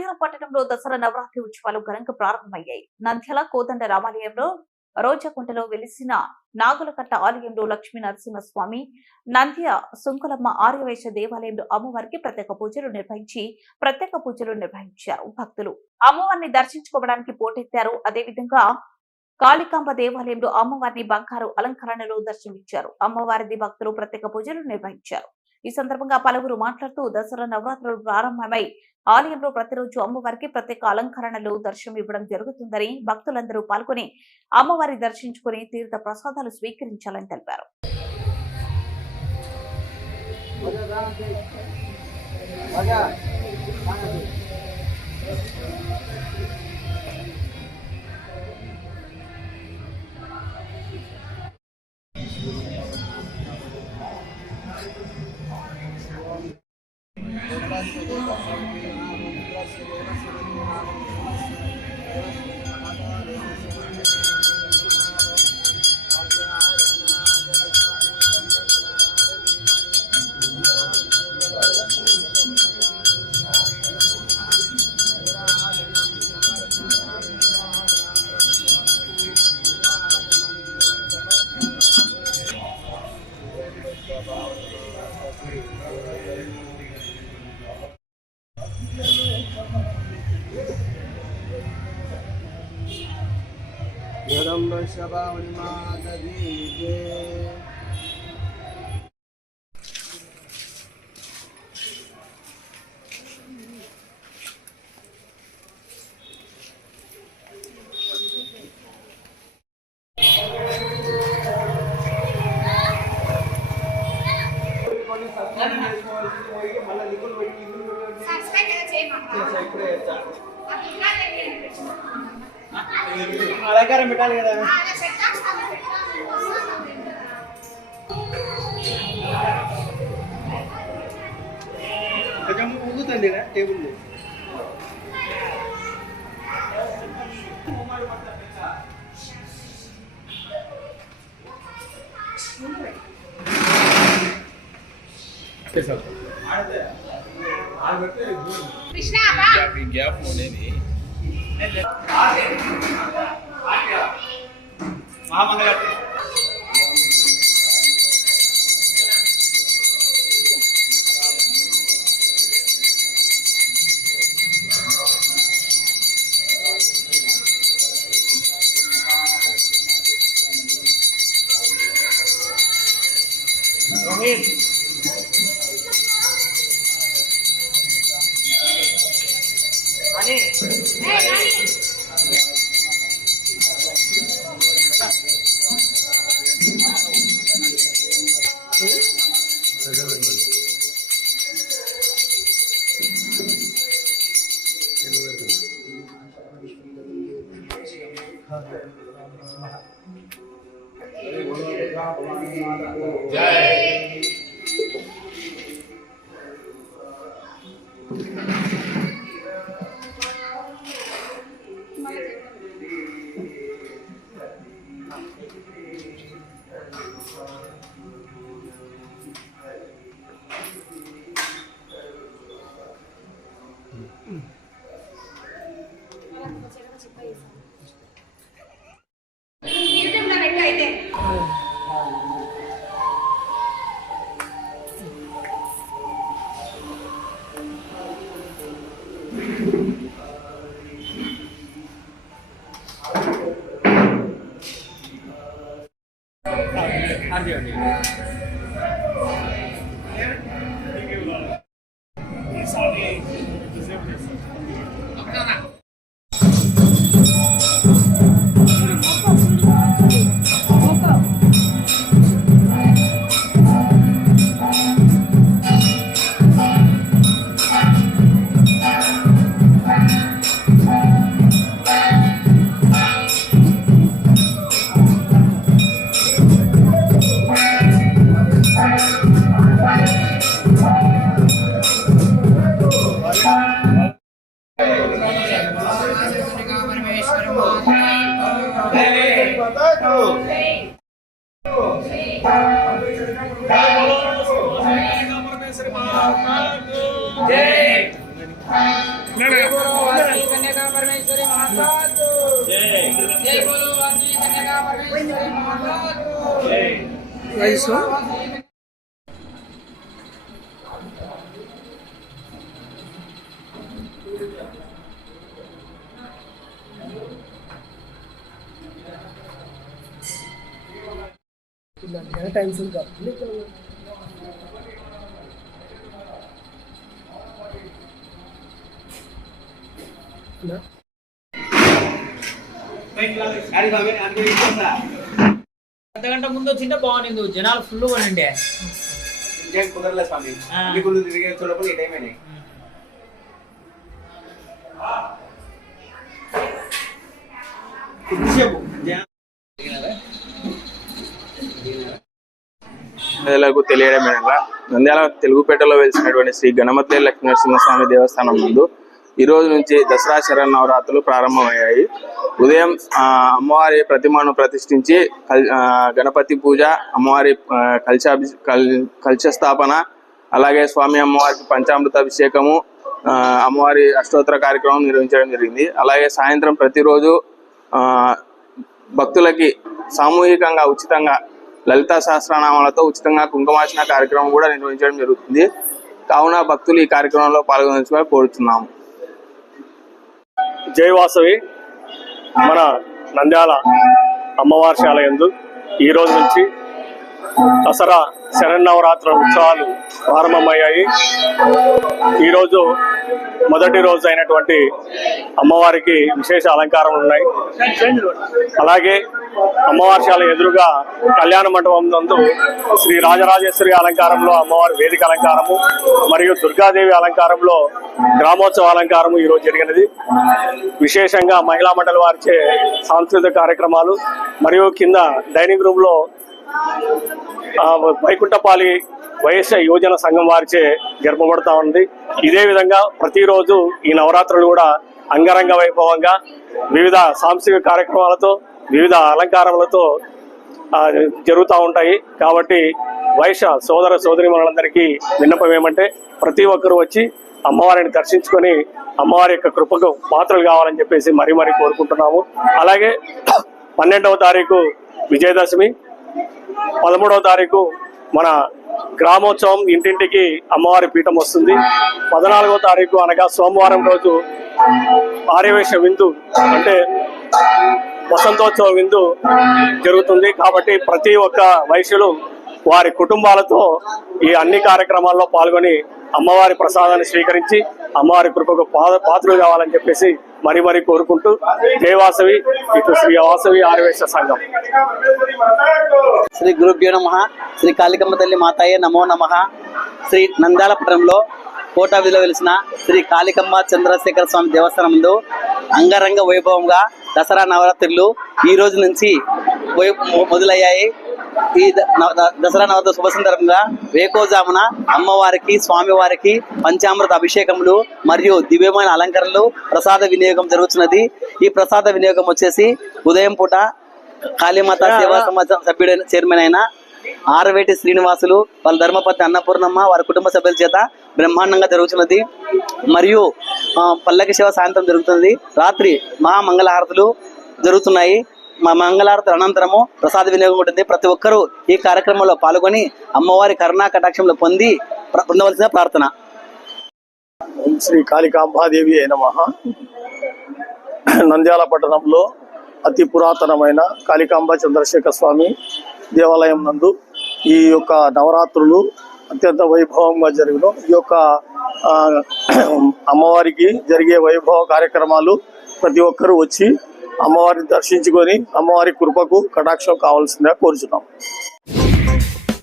నంద్యాల పట్టణంలో దసరా నవరాత్రి ఉత్సవాలు ఘనంగా ప్రారంభమయ్యాయి. నంద్యాల కోదండ రామాలయంలో రోజకుంటలో వెలిసిన నాగులకట్ట ఆలయంలో లక్ష్మీ నరసింహస్వామి, నంద్య సుంకులమ్మ ఆర్యవైశ్య దేవాలయంలో అమ్మవారికి ప్రత్యేక పూజలు నిర్వహించారు. భక్తులు అమ్మవారిని దర్శించుకోవడానికి పోటెత్తారు. అదేవిధంగా కాళికాంబ దేవాలయంలో అమ్మవారిని బంగారు అలంకరణలో దర్శనమిచ్చారు. అమ్మవారిది భక్తులు ప్రత్యేక పూజలు నిర్వహించారు. ఈ సందర్భంగా పలువురు మాట్లాడుతూ దసరా నవరాత్రులు ప్రారంభమై ఆలయంలో ప్రతిరోజు అమ్మవారికి ప్రత్యేక అలంకరణలు దర్శనం ఇవ్వడం జరుగుతుందని, భక్తులందరూ పాల్గొని అమ్మవారి దర్శించుకుని తీర్థ ప్రసాదాలు స్వీకరించాలని తెలిపారు. శబావళి మాతకి మళ్ళీ లింకులు పెట్టి ఇప్పుడే అలంకారం పెట్టాలి కదా. కొంచెం ఊగుతుంది టేబుల్ గ్యాప్ అనేది మహామంగళ జై అర్ధగంట ముందు వచ్చింటే బాగుంది, జనాలు ఫుల్ ఉండే. ఇంకేం కుదరలేదు స్వామి, అన్ని గుళ్ళు తిరిగే చూడప్పుడు ఈ టైం అయినాయి. ప్రజలకు తెలియడమేనగా నంద్యాల తెలుగుపేటలో వెలిసినటువంటి శ్రీ గణపతి లక్ష్మీనరసింహస్వామి దేవస్థానం నందు ఈ రోజు నుంచి దసరా శరన్నవరాత్రులు ప్రారంభమయ్యాయి. ఉదయం అమ్మవారి ప్రతిమను ప్రతిష్ఠించి గణపతి పూజ, అమ్మవారి కలశ స్థాపన, అలాగే స్వామి అమ్మవారికి పంచామృత అభిషేకము, అమ్మవారి అష్టోత్తర కార్యక్రమం నిర్వహించడం జరిగింది. అలాగే సాయంత్రం ప్రతిరోజు భక్తులకి సామూహికంగా ఉచితంగా లలితా సహస్రనామాలతో ఉచితంగా కుంకుమార్చన కార్యక్రమం కూడా నిర్వహించడం జరుగుతుంది. కావున భక్తులు ఈ కార్యక్రమంలో పాల్గొనాల్సిందిగా కోరుతున్నాము. జై వాసవి. మన నంద్యాల అమ్మవారి ఆలయందు ఈ రోజు నుంచి దసరా శరన్నవరాత్రుల ఉత్సవాలు ప్రారంభమయ్యాయి. ఈరోజు మొదటి రోజు అయినటువంటి అమ్మవారికి విశేష అలంకారం ఉన్నాయి. అలాగే అమ్మవారి శాల ఎదురుగా కళ్యాణ మండపం నందు శ్రీ రాజరాజేశ్వరి అలంకారంలో అమ్మవారి వేదిక అలంకారము మరియు దుర్గాదేవి అలంకారంలో గ్రామోత్సవ అలంకారము ఈరోజు జరిగినది. విశేషంగా మహిళా మండలి వారిచే సాంస్కృతిక కార్యక్రమాలు మరియు కింద డైనింగ్ రూమ్ లో వైకుంఠపాలి వైశ్య యువజన సంఘం వారిచే జరపబడతా ఉంది. ఇదే విధంగా ప్రతిరోజు ఈ నవరాత్రులు కూడా అంగరంగ వైభవంగా వివిధ సాంస్కృతిక కార్యక్రమాలతో వివిధ అలంకారములతో జరుగుతూ ఉంటాయి. కాబట్టి వైశ్య సోదర సోదరీమణులందరికీ విన్నపం ఏమంటే ప్రతి ఒక్కరూ వచ్చి అమ్మవారిని దర్శించుకొని అమ్మవారి యొక్క కృపకు పాత్రలు కావాలని చెప్పేసి మరీ మరీ కోరుకుంటున్నాము. అలాగే 12వ తారీఖు విజయదశమి, 13వ తారీఖు మన గ్రామోత్సవం, ఇంటింటికి అమ్మవారి పీఠం వస్తుంది. 14వ తారీఖు అనగా సోమవారం రోజు ఆర్యవేశ విందు అంటే వసంతోత్సవ విందు జరుగుతుంది. కాబట్టి ప్రతి ఒక్క వైశ్యులు వారి కుటుంబాలతో ఈ అన్ని కార్యక్రమాల్లో పాల్గొని అమ్మవారి ప్రసాదాన్ని స్వీకరించి అమ్మవారి కృపకు పాత్రలు కావాలని చెప్పేసి మరీ మరీ కోరుకుంటూ జై వాసవి. ఇటు శ్రీ వాసవి ఆర్యవేశ సంఘం. శ్రీ గురుభ్యో నమః. శ్రీ కాళికమ్మ తల్లి మాతాయే నమో నమః. శ్రీ నంద్యాల పట్టణంలో కోట వీధిలో వెలిసిన శ్రీ కాళికమ్మ చంద్రశేఖర స్వామి దేవస్థానం ముందు అంగరంగ వైభవంగా దసరా నవరాత్రులు ఈ రోజు నుంచి మొదలయ్యాయి. ఈ దసరా నవరాత్రి శుభ సందర్భంగా వేకోజామున అమ్మవారికి స్వామివారికి పంచామృత అభిషేకములు మరియు దివ్యమైన అలంకరణలు, ప్రసాద వినియోగం జరుగుతున్నది. ఈ ప్రసాద వినియోగం వచ్చేసి ఉదయం పూట కాళీమాత సేవా సమాజం సభ్యుడైన చైర్మన్ అయిన ఆరవేటి శ్రీనివాసులు, వాళ్ళ ధర్మపత్ని అన్నపూర్ణమ్మ, వారి కుటుంబ సభ్యుల చేత బ్రహ్మాండంగా జరుగుతున్నది. మరియు పల్లకి సేవ సాయంత్రం జరుగుతున్నది. రాత్రి మహా మంగళహారతులు జరుగుతున్నాయి. మా మంగళహారతుల అనంతరము ప్రసాద వినియోగం ఉంటుంది. ప్రతి ఒక్కరూ ఈ కార్యక్రమంలో పాల్గొని అమ్మవారి కరుణా కటాక్షంలో పొందవలసిన ప్రార్థన. శ్రీ కాళికాంబాదేవి నమః. నంద్యాల పట్టణంలో అతి పురాతనమైన కాళికాంబ చంద్రశేఖర స్వామి దేవాలయం నందు ఈ యొక్క నవరాత్రులు అత్యంత వైభవంగా జరిగిన ఈ యొక్క అమ్మవారికి జరిగే వైభవ కార్యక్రమాలు ప్రతి ఒక్కరూ వచ్చి అమ్మవారిని దర్శించుకొని అమ్మవారి కృపకు కటాక్షం కావాల్సిందిగా కోరుచున్నాం.